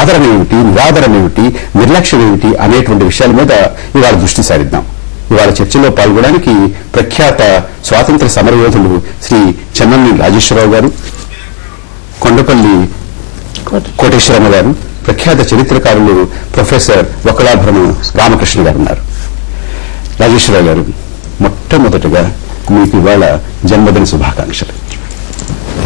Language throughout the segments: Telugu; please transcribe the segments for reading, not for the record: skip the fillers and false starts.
ఆదరణ ఏమిటి, నిరాదరణ ఏమిటి, నిర్లక్ష్యం ఏమిటి అనేటువంటి విషయాల మీద ఇవాళ దృష్టి సారిద్దాం. ఇవాళ చర్చలో పాల్గొనడానికి ప్రఖ్యాత స్వాతంత్ర సమరయోధులు శ్రీ చెన్నల్లి రాజేశ్వరరావు గారు, కొండపల్లి కోటేశ్వరమ్మ గారు, ప్రఖ్యాత చరిత్రకారులు ప్రొఫెసర్ వకలాభరణం రామకృష్ణ గారు ఉన్నారు. రాజేశ్వరరావు గారు, మొట్టమొదటగా మీకు ఇవాళ జన్మదిన శుభాకాంక్షలు.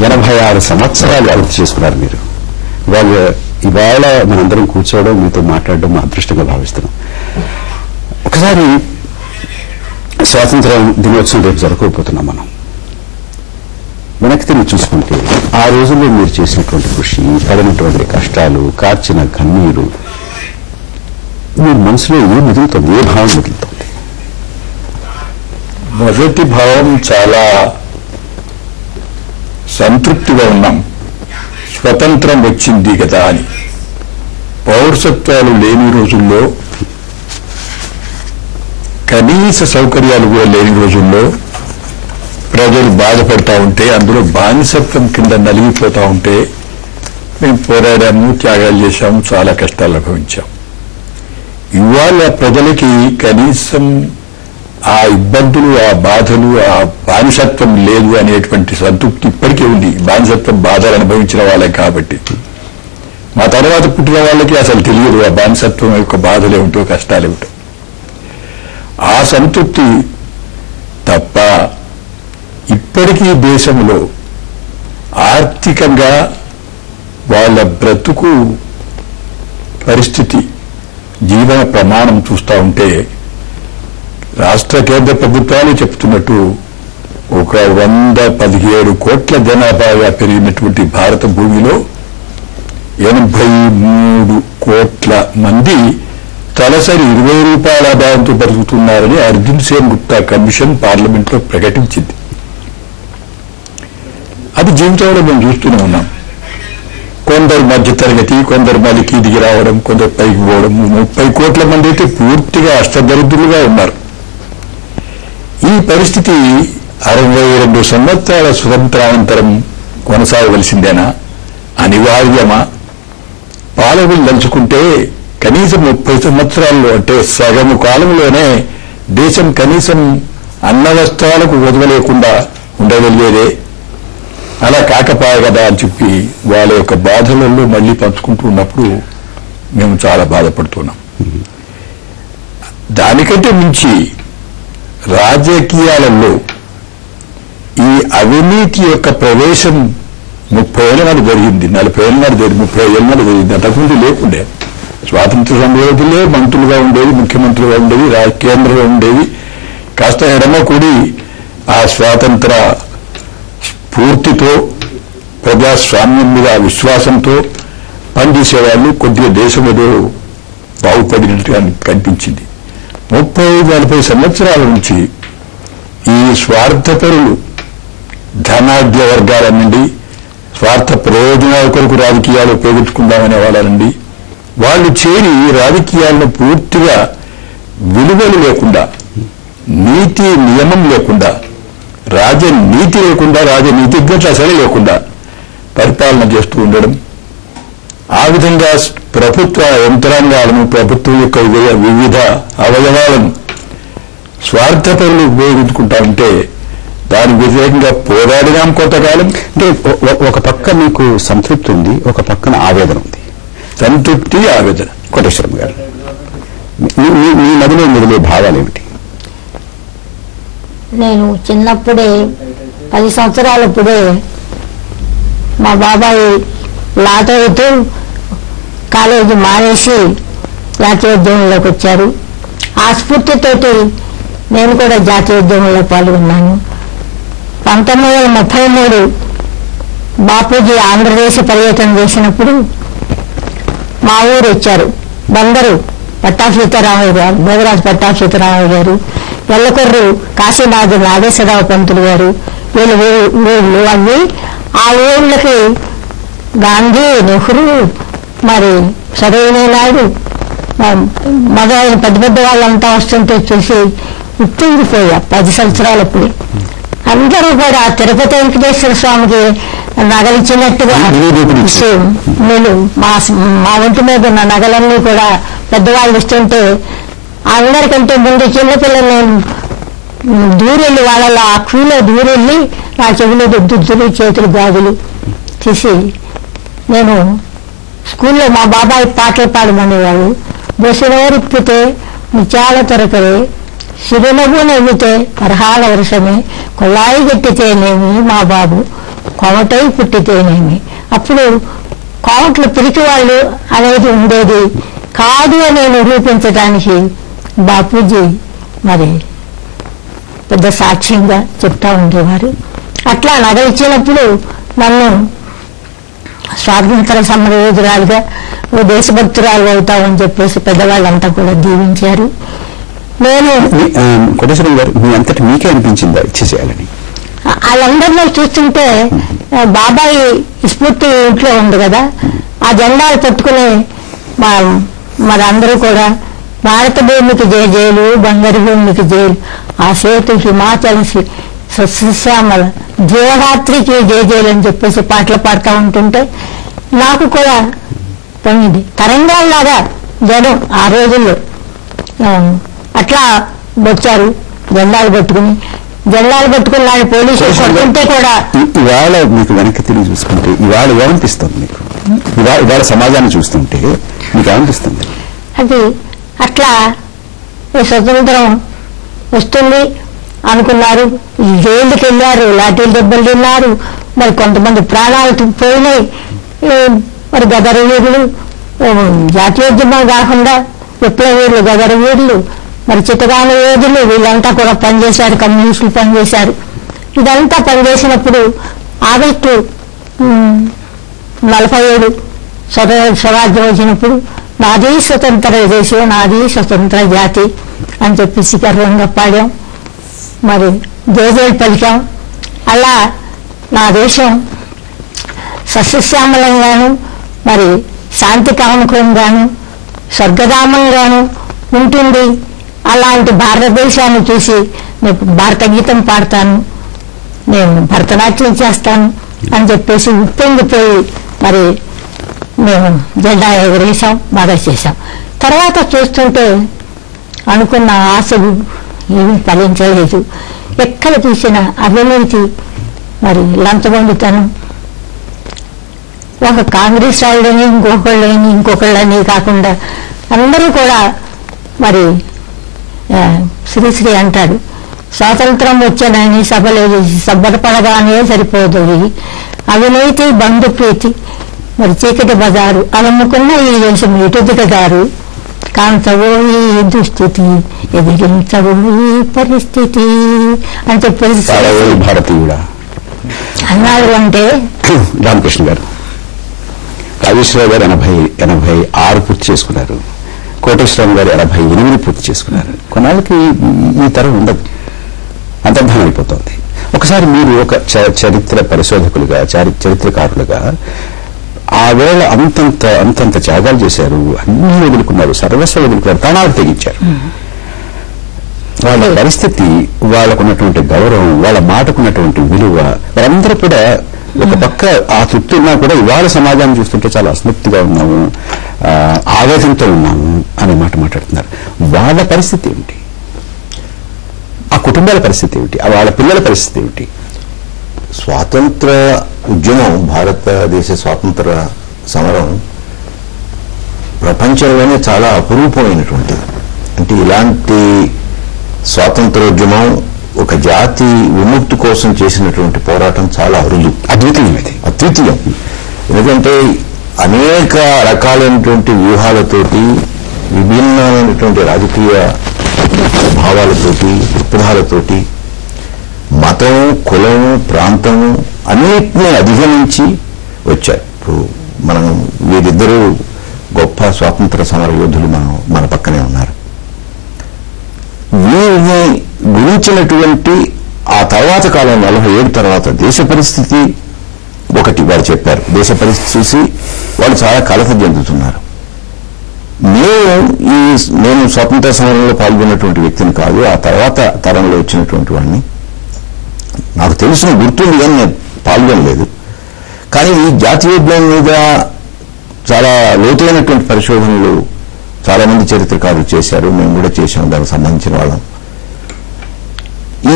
86 సంవత్సరాలు పూర్తి చేసుకున్నారు మీరు. ఇవాళ మనందరం కూర్చోవడం, మీతో మాట్లాడడం మా అదృష్టంగా భావిస్తున్నాం. ఒకసారి స్వాతంత్ర దినోత్సవం రేపు జరగకపోతున్నాం. మనం వెనక్కి తిరిగి చూసుకుంటే ఆ రోజుల్లో మీరు చేసినటువంటి కృషి, పడినటువంటి కష్టాలు, కార్చిన కన్నీరు, మీ మనసులో ఏ మిగులుతుంది, ఏ భావం మిగులుతుంది? మొదటి భావం చాలా సంతృప్తిగా ఉన్నాం. స్వతంత్రం వచ్చింది కదా అని. పౌరసత్వాలు లేని రోజుల్లో, కనీస సౌకర్యాలు కూడా లేని రోజుల్లో ప్రజలు బాధపడతా ఉంటే, అందులో బానిసత్వం కింద నలిగిపోతా ఉంటే మేము పోరాడాము, త్యాగాలు చేశాము, చాలా కష్టాలు అనుభవించాం. ఇవాళ ప్రజలకి కనీసం ఆ ఇబ్బందులు, ఆ బాధలు, ఆ బానిసత్వం లేదు అనేటువంటి సంతృప్తి ఇప్పటికీ ఉంది. బానిసత్వం బాధలు అనుభవించిన వాళ్ళే కాబట్టి. మా తర్వాత పుట్టిన వాళ్ళకి అసలు తెలియదు ఆ బానిసత్వం యొక్క బాధలు ఏమిటో, కష్టాలు ఏమిటో. ఆ సంతృప్తి తప్ప ఇప్పటికీ దేశంలో ఆర్థికంగా వాళ్ళ బ్రతుకు పరిస్థితి, జీవన ప్రమాణం చూస్తూ ఉంటే రాష్ట్ర కేంద్ర ప్రభుత్వాలు చెప్తున్నట్టు ఒక 117 కోట్ల జనాభాగా పెరిగినటువంటి భారత భూమిలో 83 కోట్ల మంది తలసరి 20 రూపాయల ఆదాయంతో బతుకుతున్నారని అర్జున్ సేన్ గుప్తా కమిషన్ పార్లమెంట్లో ప్రకటించింది. అది జీవితంలో మేము చూస్తూనే ఉన్నాం. కొందరు మధ్యతరగతి, కొందరు మళ్ళీ దిగి రావడం, కొందరు పైకి పోవడం. 30 కోట్ల మంది అయితే పూర్తిగా అష్టదరిద్రులుగా ఉన్నారు. ఈ పరిస్థితి 62 సంవత్సరాల స్వతంత్రానంతరం కొనసాగవలసిందేనా, అనివార్యమా? పాలకులు తలుచుకుంటే కనీసం 30 సంవత్సరాల్లో, అంటే సగము కాలంలోనే దేశం కనీసం అన్న వస్త్రాలకు వదలలేకుండా ఉండగలిగేదే. అలా కాకపాయ కదా అని చెప్పి వాళ్ళ యొక్క బాధలలో మళ్ళీ పంచుకుంటూ ఉన్నప్పుడు మేము చాలా బాధపడుతున్నాం. దానికంటే మించి రాజకీయాలలో ఈ అవినీతి యొక్క ప్రవేశం 30 ఏళ్ళ నాడు జరిగింది, 40 ఏళ్ళ నాడు జరిగింది, 30 ఏళ్ళ నాడు జరిగింది. అంతకుముందు లేకుండే. స్వాతంత్ర సమయంలో మంత్రులుగా ఉండేది, ముఖ్యమంత్రులుగా ఉండేది, కేంద్రంలో ఉండేది. కాస్త ఎడమ కూడి ఆ స్వాతంత్ర స్ఫూర్తితో, ప్రజాస్వామ్యం మీద విశ్వాసంతో పనిచేసేవాళ్ళు. కొద్దిగా దేశం ఏదో బాగుపడినట్టుగా కనిపించింది. 30-40 సంవత్సరాల నుంచి ఈ స్వార్థపరులు, ధనాఢ్య వర్గాల నుండి, స్వార్థ ప్రయోజనాల కొరకు రాజకీయాలు ఉపయోగించుకుందామనే వాళ్ళ నుండి వాళ్ళు చేరి రాజకీయాలను పూర్తిగా విలువలు లేకుండా, నీతి నియమం లేకుండా, రాజనీతి లేకుండా, రాజనీతిజ్ఞత అసలు లేకుండా పరిపాలన చేస్తూ ఉండడం. ఆ విధంగా ప్రభుత్వ యంత్రాంగాలను, ప్రభుత్వం యొక్క వివిధ అవయవాలను స్వార్థపరులు ఉపయోగించుకుంటా ఉంటే దానికి వ్యతిరేకంగా పోరాడినాం కొంతకాలం. అంటే ఒక పక్క మీకు సంతృప్తి ఉంది, ఒక పక్కన ఆవేదన ఉంది. సంతృప్తి, ఆవేదన. కోటేశ్వరమ్మ గారు, మీ మదిలో మొదలే భావాలు ఏమిటి? నేను చిన్నప్పుడే 10 సంవత్సరాలప్పుడే మా బాబాయ్ లా చదువుతూ కాలేజీ మానేసి జాతీయోద్యమంలోకి వచ్చారు. ఆ స్ఫూర్తితోటి నేను కూడా జాతీయోద్యమంలో పాల్గొన్నాను. 1933 బాపూజీ ఆంధ్రదేశ పర్యటన చేసినప్పుడు మా ఊరు వచ్చారు. బందరు పట్టాభిరామయ్య గారు, భోగరాజు పట్టాభిరామయ్య గారు, ఎల్లకొర్రు కాశీనాథు నాగేశ్వరరావు పంతులు గారు, వీళ్ళు అన్ని ఆ ఊళ్ళకి గాంధీ, నెహ్రూ, మరి సరోజినీ నాయుడు, మగవాళ్ళ పెద్ద పెద్ద వాళ్ళంతా వస్తుంటే చూసి ఉత్తూరిపోయా. 10 సంవత్సరాలప్పుడు అందరూ కూడా తిరుపతి వెంకటేశ్వర స్వామికి నగలిచ్చినట్టుగా నేను మా ఒంటి మీద ఉన్న నగలన్నీ కూడా పెద్దవాళ్ళు ఇస్తుంటే అందరికంటే ముందు చిన్నపిల్లలు నేను దూరెళ్ళి వాళ్ళ ఆ క్యూలో దూరెళ్ళి నా చెవిలో దుద్దులు చేతులు గాజులు తీసి నేను స్కూల్లో మా బాబాయ్ పాటలు పాడమనేవాడు. బొసనోరిప్పితే ముత్యాల తొరకరే చిరునవ్వు నవ్వితే అర్హాల వర్షమే కొల్లాయి గట్టితేనేమి మా బాబు కోమటై పుట్టితేనేమి. అప్పుడు కోమట్లు పిరికి వాళ్ళు అనేది ఉండేది కాదు అని నిరూపించడానికి బాపూజీ మరి పెద్ద సాక్ష్యంగా చెప్తా ఉండేవారు. అట్లా నగలిచ్చినప్పుడు నన్ను స్వాతంత్ర సమరయోధురాలుగా దేశభక్తురాలు అవుతామని చెప్పేసి పెద్దవాళ్ళంతా కూడా దీవించారు. నేను కోటేశ్వరం గారు మీ అంతటి మీకే అనిపించిందా ఇచ్చేసేయాలని? వాళ్ళందరిలో చూస్తుంటే బాబాయి స్ఫూర్తి ఇంట్లో ఉంది కదా, ఆ జెండాలు పట్టుకుని మరి అందరూ కూడా భారత భూమికి జయజేలు బంగారు భూమికి జైలు ఆ సేతు హిమాచల్ సస్యశ్యామల జీవరాత్రికి జయజేలు అని చెప్పేసి పాటలు పాడుతూ ఉంటుంటే నాకు కూడా పొంగింది. తరంగాల్లాగా జనం ఆ రోజుల్లో అట్లా వచ్చారు జెండాలు పట్టుకుని నాడు పోలీసులు కొడుతుంటే కూడా. ఇవాళ మీకు వెనక్కి తిరిగి చూసుకుంటే ఇవాళ ఏమనిపిస్తుంది మీకు? ఇవాళ సమాజాన్ని చూస్తుంటే మీకు ఏమనిపిస్తుంది? అది అట్లా స్వతంత్రం వస్తుంది అనుకున్నారు, జైలుకి వెళ్ళారు, లాఠీలు దెబ్బలు తిన్నారు, మరి కొంతమంది ప్రాణాలు పోయినాయి. మరి గదర వీరులు జాతీయోద్యమం కాకుండా విప్లవ వీరులు గదర వీరులు మరి చిత్తగాన యోధులు వీళ్ళంతా కూడా పనిచేశారు, కమ్యూనిస్టులు పనిచేశారు. ఇదంతా పనిచేసినప్పుడు ఆగస్టు 47 స్వరాజ్యం వచ్చినప్పుడు నాది స్వతంత్ర దేశం నాది స్వతంత్ర జాతి అని చెప్పేసి గర్వంగా పాడాం, మరి జయజయలు పలికాం. అలా నా దేశం సస్యశ్యామలంగాను మరి శాంతి కాముకంగాను స్వర్గధామంగాను ఉంటుంది. అలాంటి భారతదేశాన్ని చూసి నేను భారత గీతం పాడతాను, నేను భరతనాట్యం చేస్తాను అని చెప్పేసి ఉప్పొంగిపోయి మరి మేము జెండా ఎగరేసాం, బాగా చేశాం. తర్వాత చూస్తుంటే అనుకున్న ఆశలు ఏమీ ఫలించలేదు. ఎక్కడ చూసిన అవినీతి మరి లంచగొండితనం, ఒక కాంగ్రెస్ వాళ్ళని ఇంకొకళ్ళని కాకుండా అందరూ కూడా మరి శ్రీశ్రీ అంటాడు స్వాతంత్రం వచ్చానని సభలేదు సబ్బరపడగానే సరిపోదు అవినీతి బంధుప్రీతి మరి చీకటి బజారు అలమ్ముకున్న ఈ దేశం ఇటుదిగదారు కాంతవో ఈ దుస్థితి ఎదిరించవో ఈ పరిస్థితి అని చెప్పేసి భారతీయుడా అన్నాడు. అంటే రామకృష్ణ గారు రాజేశ్వరరావు గారు 86 పూర్తి చేసుకున్నారు, కోటేశ్వరరావు గారు 88 పూర్తి చేసుకున్నారు. కొన్నాళ్ళకి ఈ తరం ఉండదు, అంతర్ధానం అయిపోతుంది. ఒకసారి మీరు ఒక చరిత్ర పరిశోధకులుగా చరిత్రకారులుగా ఆ వేళ అంతంత త్యాగాలు చేశారు, అన్ని వదులుకున్నారు, సర్వస్వం వదులుకున్నారు, ప్రాణాలు తెగించారు. వాళ్ళ పరిస్థితి, వాళ్ళకున్నటువంటి గౌరవం, వాళ్ళ మాటకున్నటువంటి విలువ, వాళ్ళందరూ కూడా ఒక పక్క ఆ తృప్తి ఉన్నా కూడా ఇవాళ సమాజాన్ని చూస్తుంటే చాలా అసంతృప్తిగా ఉన్నాము, ఆవేదనతో ఉన్నాము అనే మాట మాట్లాడుతున్నారు. వాళ్ళ పరిస్థితి ఏమిటి? ఆ కుటుంబాల పరిస్థితి ఏమిటి? వాళ్ళ పిల్లల పరిస్థితి ఏమిటి? స్వాతంత్ర ఉద్యమం, భారతదేశ స్వాతంత్ర సమరం ప్రపంచంలోనే చాలా అపురూపమైనటువంటిది. అంటే ఇలాంటి స్వాతంత్రోద్యమం ఒక జాతి విముక్తి కోసం చేసినటువంటి పోరాటం చాలా అరుదు, అద్వితీయం. ఎందుకంటే అనేక రకాలైనటువంటి వ్యూహాలతోటి, విభిన్నమైనటువంటి రాజకీయ భావాలతోటి, దృక్పథాలతోటి, మతం, కులం, ప్రాంతం అన్నిటినీ అధిగమించి వచ్చారు. ఇప్పుడు మనం వీరిద్దరూ గొప్ప స్వాతంత్ర సమర యోధులు మన పక్కనే ఉన్నారు. వీరిని గురించినటువంటి ఆ తర్వాత కాలం 47 తర్వాత దేశ పరిస్థితి ఒకటి వారు చెప్పారు. దేశ పరిస్థితి చూసి వాళ్ళు చాలా కలత చెందుతున్నారు. నేను స్వాతంత్ర సమరంలో పాల్గొన్నటువంటి వ్యక్తిని కాదు, ఆ తర్వాత తరంలో వచ్చినటువంటి వాడిని. నాకు తెలిసిన గుర్తుంది కానీ నేను పాల్గొనలేదు. కానీ ఈ జాతీయోద్యమం మీద చాలా లోతైనటువంటి పరిశోధనలు చాలా మంది చరిత్రకారులు చేశారు, మేము కూడా చేశాం దానికి సంబంధించిన వాళ్ళం.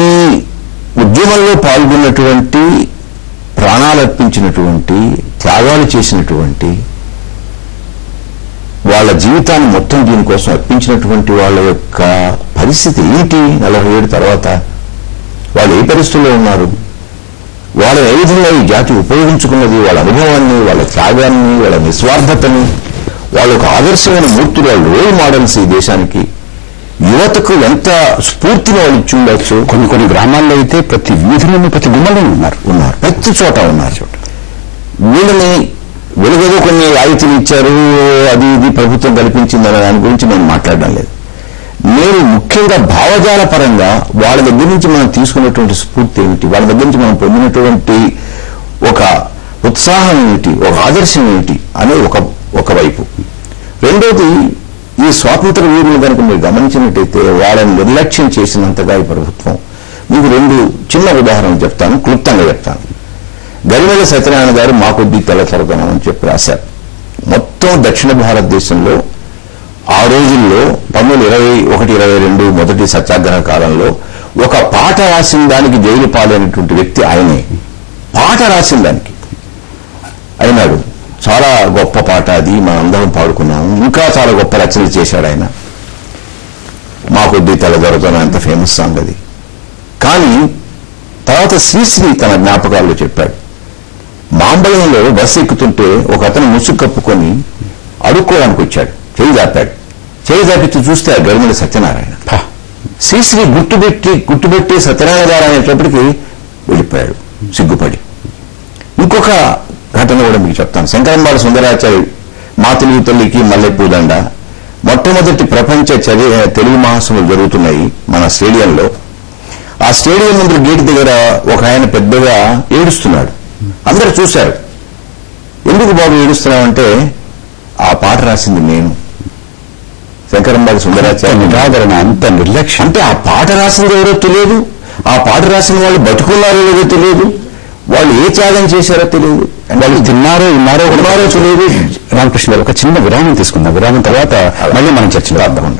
ఈ ఉద్యమంలో పాల్గొన్నటువంటి, ప్రాణాలు అర్పించినటువంటి, త్యాగాలు చేసినటువంటి, వాళ్ళ జీవితాన్ని మొత్తం దీనికోసం అర్పించినటువంటి వాళ్ళ యొక్క పరిస్థితి ఏంటి? 47 తర్వాత వాళ్ళు ఏ పరిస్థితుల్లో ఉన్నారు? వాళ్ళు ఏ విధంగా ఈ జాతి ఉపయోగించుకున్నది? వాళ్ళ అనుభవాన్ని, వాళ్ళ త్యాగాన్ని, వాళ్ళ నిస్వార్థతని, వాళ్ళ ఒక ఆదర్శమైన మూర్తులు, వాళ్ళ రోల్ మోడల్స్ ఈ దేశానికి, యువతకు ఎంత స్ఫూర్తిని వాళ్ళు ఇచ్చి ఉండొచ్చు. కొన్ని గ్రామాల్లో అయితే ప్రతి వీధిలోనూ ప్రతి గుమ్మలోనూ ఉన్నారు, ప్రతి చోట ఉన్నారు. వీళ్ళని వెలుగేదో కొన్ని రాయితీలు ఇచ్చారు, అది ఇది ప్రభుత్వం కల్పించిందనే దాని గురించి మనం మాట్లాడడం లేదు. నేను ముఖ్యంగా భావజాల పరంగా వాళ్ళ దగ్గర నుంచి మనం తీసుకున్నటువంటి స్ఫూర్తి ఏమిటి, వాళ్ళ దగ్గర నుంచి మనం పొందినటువంటి ఒక ఉత్సాహం ఏమిటి, ఒక ఆదర్శం ఏమిటి అనే ఒకవైపు. రెండోది, ఈ స్వాతంత్ర వీరులు కనుక మీరు గమనించినట్టయితే వాళ్ళని నిర్లక్ష్యం చేసినంతగా ఈ ప్రభుత్వం. మీకు 2 చిన్న ఉదాహరణలు చెప్తాను, క్లుప్తంగా చెప్తాను. గరిమెళ్ళ సత్యనారాయణ గారు మా కొద్ది తెల్లతరదనం అని చెప్పి రాశారు. మొత్తం దక్షిణ భారతదేశంలో ఆ రోజుల్లో 1921-22 మొదటి సత్యాగ్రహ కాలంలో ఒక పాట రాసిన దానికి జైలు పాలైనటువంటి వ్యక్తి ఆయనే. పాట రాసిన దానికి అయినాడు. చాలా గొప్ప పాట అది, మనందరం పాడుకున్నాము. ఇంకా చాలా గొప్ప రచనలు చేశాడు ఆయన. మా కొద్ది తెల్లదొరదనం అంత ఫేమస్ సాంగ్ అది. కానీ తర్వాత శ్రీశ్రీ తన జ్ఞాపకాల్లో చెప్పాడు, మాంబళంలో బస్సు ఎక్కుతుంటే ఒక అతను ముసుగు కప్పుకొని అడుక్కోవడానికి వచ్చాడు, చేయి దాపాడు. చేయి దాపిచ్చి చూస్తే గరిమెళ్ళ సత్యనారాయణ. శ్రీశ్రీ గుర్తుపెట్టి సత్యనారాయణ గారు అనేటప్పటికీ వెళ్ళిపోయాడు సిగ్గుపడి. ఇంకొక ఘటన కూడా మీకు చెప్తాను. శంకరంబాల సుందరాచార్య మా తెలుగు తల్లికి మల్లెపూదండ మొట్టమొదటి ప్రపంచ తెలుగు మహాసభలు జరుగుతున్నాయి మన స్టేడియంలో. ఆ స్టేడియం ముందు గేట్ దగ్గర ఒక ఆయన పెద్దగా ఏడుస్తున్నాడు. అందరూ చూశారు. ఎందుకు బాబు ఏడుస్తున్నామంటే, ఆ పాట రాసింది నేను, శంకరంబాల సుందరాచార్య. నిరాదరణ, అంత నిర్లక్ష్యం. అంటే ఆ పాట రాసింది ఎవరో తెలియదు, ఆ పాట రాసిన వాళ్ళు బతుకున్నారో లేదో తెలియదు, వాళ్ళు ఏ త్యాగం చేశారో తెలియదు, వాళ్ళు తిన్నారో ఉన్నారో తెలియదు. రామకృష్ణ గారు, ఒక చిన్న విరామం తీసుకుందాం. విరామం తర్వాత మళ్ళీ మనం చర్చలో అర్థం.